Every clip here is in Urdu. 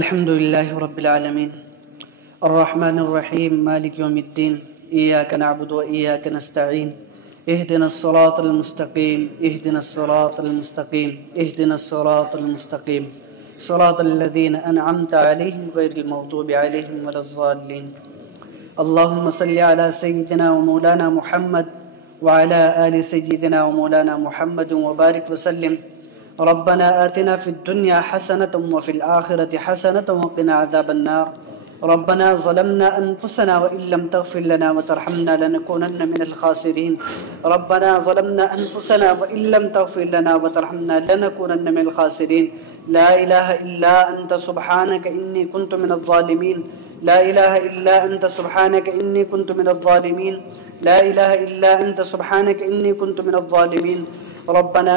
الحمد لله رب العالمين الرحمن الرحيم مالك يوم الدين إياك نعبد وإياك نستعين اهدنا الصراط المستقيم اهدنا الصراط المستقيم اهدنا الصراط المستقيم صراط الذين أنعمت عليهم غير المغضوب عليهم ولا الضالين. اللهم صل على سيدنا ومولانا محمد وعلى آل سيدنا ومولانا محمد وبارك وسلم. ربنا آتنا في الدنيا حسنة وفي الآخرة حسنة وقنا عذاب النار. ربنا ظلمنا أنفسنا وإن لم تغفر لنا وترحمنا لنكونن من الخاسرين. ربنا ظلمنا أنفسنا وإن لم تغفر لنا وترحمنا لنكونن من الخاسرين. لا إله إلا أنت سبحانك إني كنت من الظالمين. لا إله إلا أنت سبحانك إني كنت من الظالمين. لا إله إلا أنت سبحانك إني كنت من الظالمين. ربنا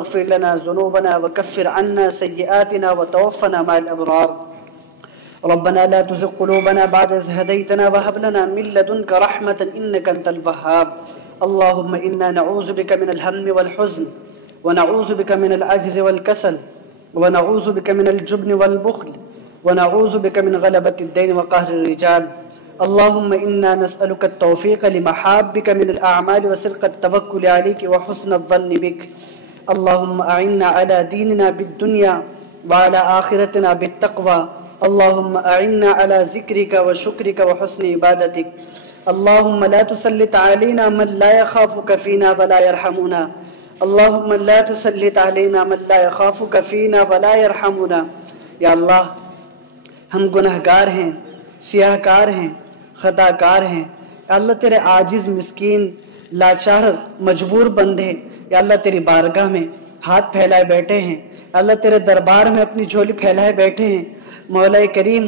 اغفر لنا ذنوبنا وكفر عنا سيئاتنا وتوفنا مع الأبرار. ربنا لا تزغ قلوبنا بعد إذ هديتنا وهب لنا من لدنك رحمة إنك أنت الوهاب. اللهم إنا نعوذ بك من الهم والحزن ونعوذ بك من العجز والكسل ونعوذ بك من الجبن والبخل ونعوذ بك من غلبة الدين وقهر الرجال. اللهم إنا نسألك التوفيق لمحابك من الأعمال وصدق التوكل عليك وحسن الظن بك. اللهم أعنا على ديننا بالدنيا وعلى آخرتنا بالتقوى. اللهم أعنا على ذكرك وشكرك وحسن عبادتك. اللهم لا تسلط علينا من لا يخافك فينا ولا يرحمنا. اللهم لا تسلط علينا من لا يخافك فينا ولا يرحمنا. یا اللہ، ہم گنہگار ہیں، سیاہ کار ہیں، خطا کار ہیں. یا اللہ تیرے عاجز، مسکین، لاچار، مجبور بندے یا اللہ تیری بارگاہ میں ہاتھ پھیلائے بیٹھے ہیں. یا اللہ تیرے دربار میں اپنی جھولی پھیلائے بیٹھے ہیں. مولا کریم،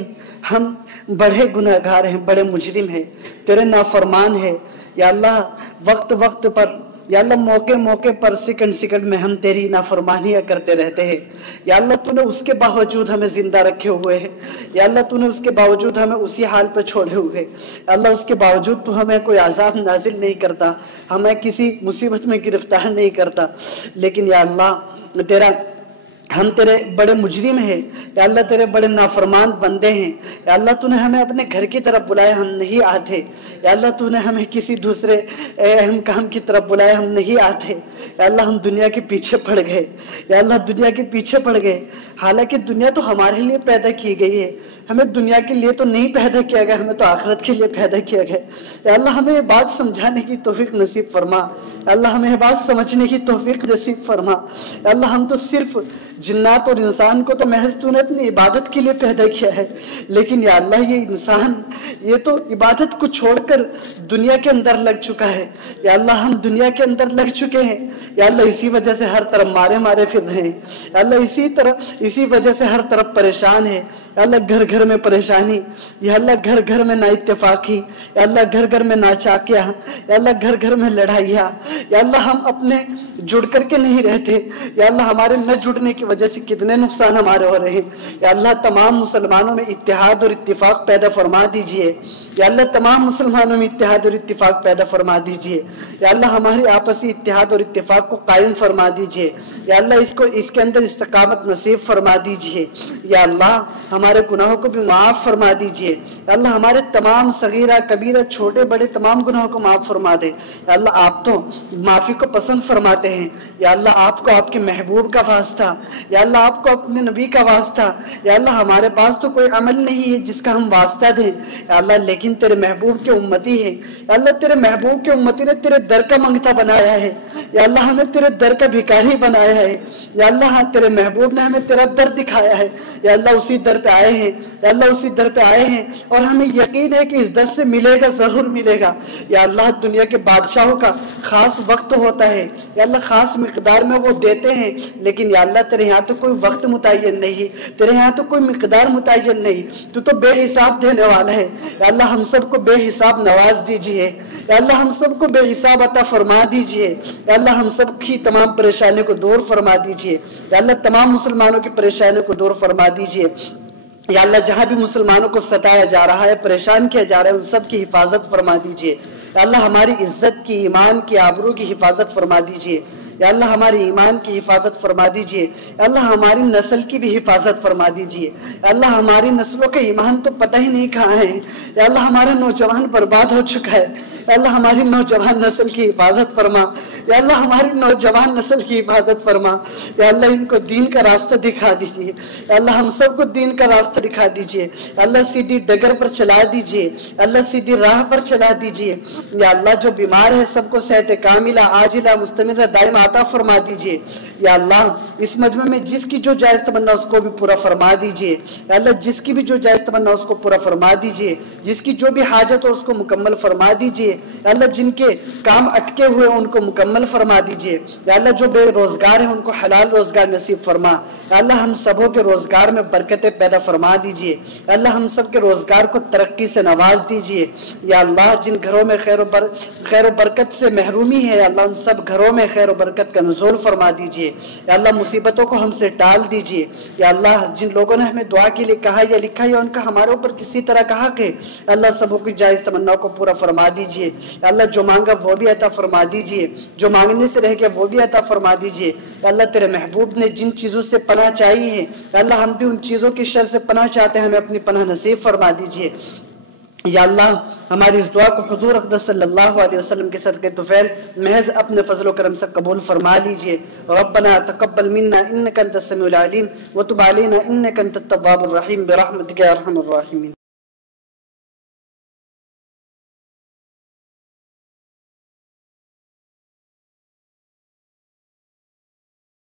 ہم بڑے گنہگار ہیں، بڑے مجرم ہیں، تیرے نافرمان ہیں. یا اللہ وقت وقت پر، یا اللہ موقع موقع پر، سیکنڈ سیکنڈ میں ہم تیری نافرمانیاں کرتے رہتے ہیں. یا اللہ تو نے اس کے باوجود ہمیں زندہ رکھے ہوئے ہیں. یا اللہ تو نے اس کے باوجود ہمیں اسی حال پہ چھوڑے ہوئے. یا اللہ اس کے باوجود تو ہمیں کوئی عذاب نازل نہیں کرتا، ہمیں کسی مصیبت میں گرفتار نہیں کرتا. لیکن یا اللہ ہم تیرے بڑے مجرم ہیں. یا اللہ تیرے بڑے نافرمان بندے ہیں. یا اللہ تو نے ہمیں اپنے گھر کی طرف بلائے، ہم نہیں آتے. یا اللہ تو نے ہمیں کسی دوسرے اہم کام کی طرف بلائے، ہم نہیں آتے. یا اللہ ہم دنیا کے پیچھے پڑ گئے. یا اللہ دنیا کے پیچھے پڑ گئے، حالانکہ دنیا تو ہمارے لیے پیدا کی گئی ہے. ہمیں دنیا کے لیے تو نہیں پیدا کیا گیا، ہمیں تو آخرت کے لیے پیدا کیا گیا. یا اللہ ہمیں یہ بات سمجھانے کی توفیق نصیب فرما. یا اللہ ہمیں یہ بات سمجھنے کی توفیق نصیب فرما. یا اللہ ہم تو صرف جنات اور انسان کو تو محض تو نے اپنی عبادت کے لیے پیدا کیا ہے، لیکن یا اللہ یہ انسان یہ تو عبادت کو چھوڑ کر دنیا کے اندر لگ چکا ہے. یا اللہ ہم دنیا کے اندر لگ چکے ہیں. یا اللہ اسی وجہ سے ہر طرف مارے پھر رہے ہیں. یا اللہ اسی وجہ سے ہر طرف پریشان ہے. یا اللہ گھر گھر میں پریشانی. یا اللہ گھر گھر میں نا اتفاقی. یا اللہ گھر گھر میں ناچاکیاں. یا اللہ گھر گھر میں لڑائیاں. یا اللہ ہم اپنے جڑ کر کے نہیں رہتے. یا اللہ ہمارے نہ جڑنے کی وجہ سے کتنے نقصان ہمارے ہو رہے ہیں. یا اللہ تمام مسلمانوں میں اتحاد اور اتفاق پیدا فرما دیجئے. یا اللہ تمام مسلمانوں میں اتحاد اور اتفاق پیدا فرما دیجئے. یا اللہ ہماری آپسی اتحاد اور اتفاق کو قائم فرما دیجئے. یا اللہ اس کے اندر استقامت نصیب فرما دیجئے. یا اللہ ہمارے گناہوں کو بھی معاف فرما دیجئے. یا اللہ ہمارے تمام صغیرہ کبیرہ چھوٹے بڑے تمام گناہوں کو معاف فرما دے. یا اللہ آپ تو معافی کو پسند فرماتے ہیں. یا اللہ آپ کو آپ کے محبوب کا واسطہ، یا اللہ آپ کو اپنے نبی کا واسطہ. یا اللہ ہمارے پاس تو کوئی عمل نہیں ہے جس کا ہم واسطہ دیں. یا اللہ لیکن تیرے محبوب کے امتی ہیں. یا اللہ تیرے محبوب کے امتی نے تیرے در کا منگتا بنایا ہے. یا اللہ ہمیں تیرے در کا بھکاری بنایا ہے. یا اللہ تیرے محبوب نے ہمیں تیرا در دکھایا ہے. یا اللہ اسی در پہ آئے ہیں. یا اللہ اسی در پہ آئے ہیں اور ہمیں یقین ہے کہ اس در سے ملے گا، ضرور ملے گا. یا اللہ دنیا کے بادشاہوں کا خاص وقت ہوتا ہے. یا اللہ خاص مقدار میں وہ دیتے ہیں، لیکن یا اللہ تیرے یہاں تو کوئی وقت متعین نہیں، تیرے یہاں تو کوئی مقدار متعین نہیں. تو بے حساب دینے والا ہے. یا اللہ ہم سب کو بے حساب نواز دیجئے. یا اللہ ہم سب کو بے حساب عطا فرما دیجئے. یا اللہ ہم سب کی تمام پریشانیوں کو دور فرما دیجئے. یا اللہ تمام مسلمانوں کی پریشانیوں کو دور فرما دیجئے. یا اللہ جہاں بھی مسلمانوں کو ستایا جا رہا ہے، پریشان کیا جا رہا ہے، ان سب کی حفاظت فرما دیجئے. یا اللہ ہماری عزت کی، ایمان کی، آبرو کی حفاظت فرما دیجئے، یا اللہ ہماری ایمان کی حفاظت فرما دیجئے، یا اللہ ہماری نسل کی بھی حفاظت فرما دیجئے، یا اللہ ہماری نسلوں کا ایمان تو پتہ ہی نہیں کہاں ہے، یا اللہ ہمارا نوجوان برباد ہو چکا ہے، یا اللہ ہماری نوجوان نسل کی حفاظت فرما، یا اللہ ہماری نوجوان نسل کی حفاظت فرما، یا اللہ ان کو دین کا راستہ دکھا دیجئے، یا اللہ ہم سب کو دین کا راستہ دکھا دیجئے، یا اللہ سیدھی ڈگر پر چلا دیجئے، یا اللہ سیدھی راہ پر چلا دیجئے، یا اللہ جو بیمار ہے سب کو صحت کاملہ عاجلہ مستمرہ دائم عطا فرما دیجئے، یا اللہ اس مجمع میں جس کی جو جائز تمنا اس کو بھی پورا فرما دیجئے، یا اللہ جس کی بھی جو جائز تمنا اس کو پورا فرما دیجئے، جس کی جو بھی حاجت ہو اس کو مکمل فرما دیجئے، یا اللہ جن کے کام اٹکے ہوئے ان کو مکمل فرما دیجئے، یا اللہ جو بے روزگار ہیں ان کو حلال روزگار نصیب فرما، یا اللہ ہم سبوں کے روزگار میں برکتیں پیدا فرما دیجئے، یا اللہ ہم سب کے روزگار کو ترقی سے نواز دیجئے، یا اللہ جن گھروں میں خیر و برکت سے محرومی ہے یا اللہ ان سب گھروں میں خیر و برکت کا نزول فرما دیجئے، یا اللہ مصیبتوں کو ہم سے ٹال دیجئے، یا اللہ جن لوگوں نے ہمیں دعا کے لیے کہا یا لکھا یا ان کا ہمارے اوپر کسی طرح کا حق ہے اللہ سبوں کی جائز تمنا کو پورا فرما دیجئے، یا اللہ جو مانگا وہ بھی عطا فرما دیجئے، جو مانگنے سے رہ گیا وہ بھی عطا فرما دیجئے، یا اللہ تیرے محبوب نے جن چیزوں سے پناہ چاہی ہے یا اللہ ہم بھی ان چیزوں کی شر سے پناہ چاہتے ہیں، ہمیں اپنی پناہ نصیب فرما دیجئے، یا اللہ ہماری اس دعا کو حضور اقدس صلی اللہ علیہ وسلم کے صدقے طفیل محض اپنے فضل و کرم سے قبول فرما لیجئے۔ ربنا تقبل منا انک انت السمیع العلیم وتب علینا انک انت التواب الرحیم برحمتک یا ارحم الراحمین۔